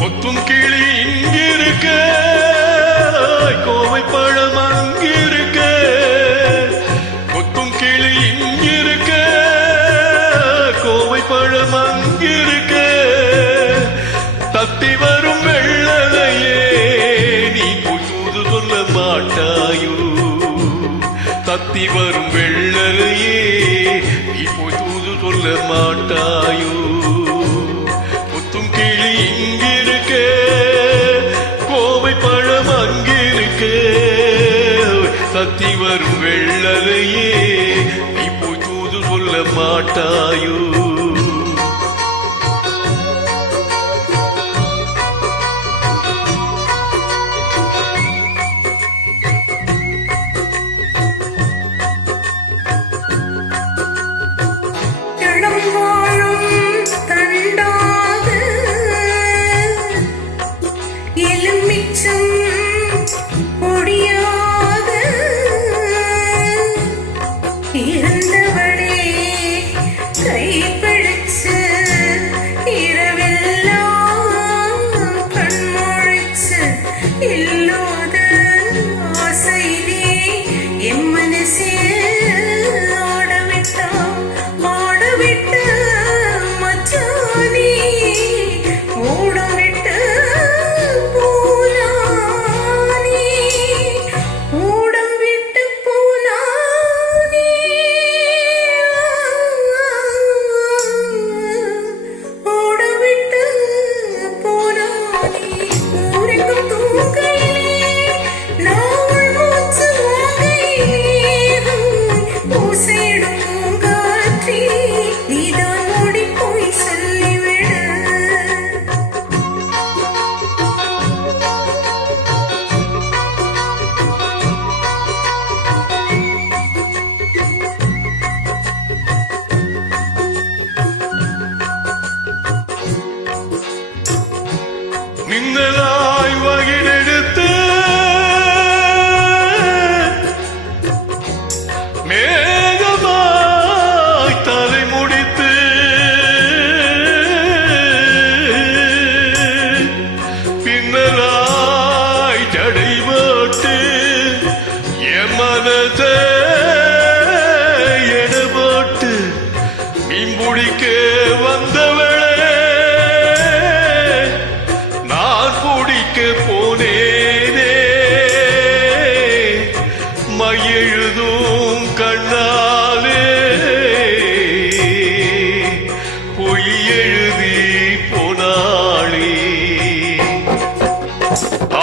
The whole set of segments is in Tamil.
கொத்தும் கிளி இங்கிருக்க, கோவை பழம் அங்கிருக்க. கொத்தும் கிளி இங்கிருக்க, கோவை பழம் அங்கிருக்க. தத்தி வரும் வெள்ளலையே நீ போய் தூது சொல்ல மாட்டாயோ? தத்தி வரும் வெள்ளலையே நீ போய் தூது சொல்ல மாட்டாயோ? கொத்தும் கிளி இங்கிருக்க, கோவை பழம் அங்கிருக்க. தத்தி வரும் வெள்ளலையே நீ போய் தூது சொல்ல மாட்டாயோ? மின்னலாய் வகிடெடுத்து மேகமாய் தலை முடித்து பின்னலாய் ஜடை போட்டு என் மனதை எட போட்டு மீன்புடிக்க வந்தவளே போனேனே மையெழுதும் கண்ணாலே பொய் எழுதி போனாளே.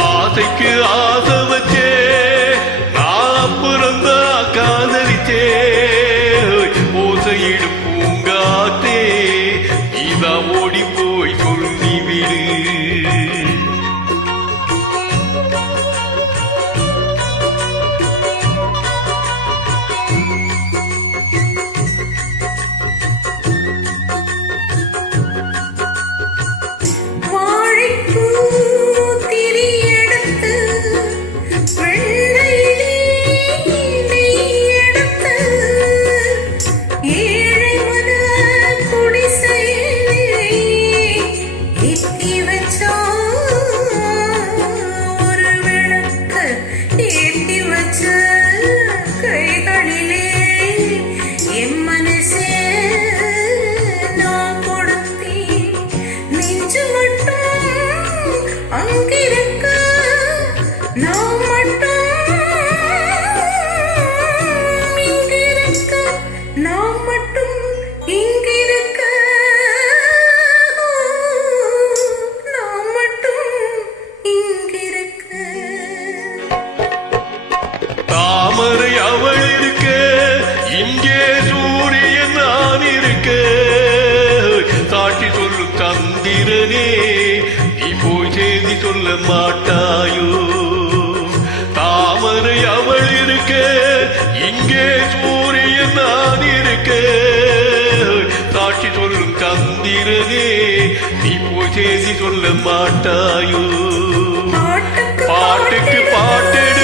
ஆசைக்கு ஆசை வச்சே நான் பிறந்தா காதலிச்சே. ஓசையிடும் பூங்காத்தே நீதான் ஓடி போய் சொல்லிவிடு. தாமரை அவள் இருக்க இங்கே சூரியன் நான் இருக்க சாட்சி சொல்லும் சந்திரனே நீ போய் செய்தி சொல்ல மாட்டாயோ தாமரை அவள் இருக்க இங்கே சூரியன் நான் இருக்க சாட்சி சொல்லும் சந்திரனே நீ போய் செய்தி சொல்ல மாட்டாயோ பாட்டுக்கு பாட்டெடு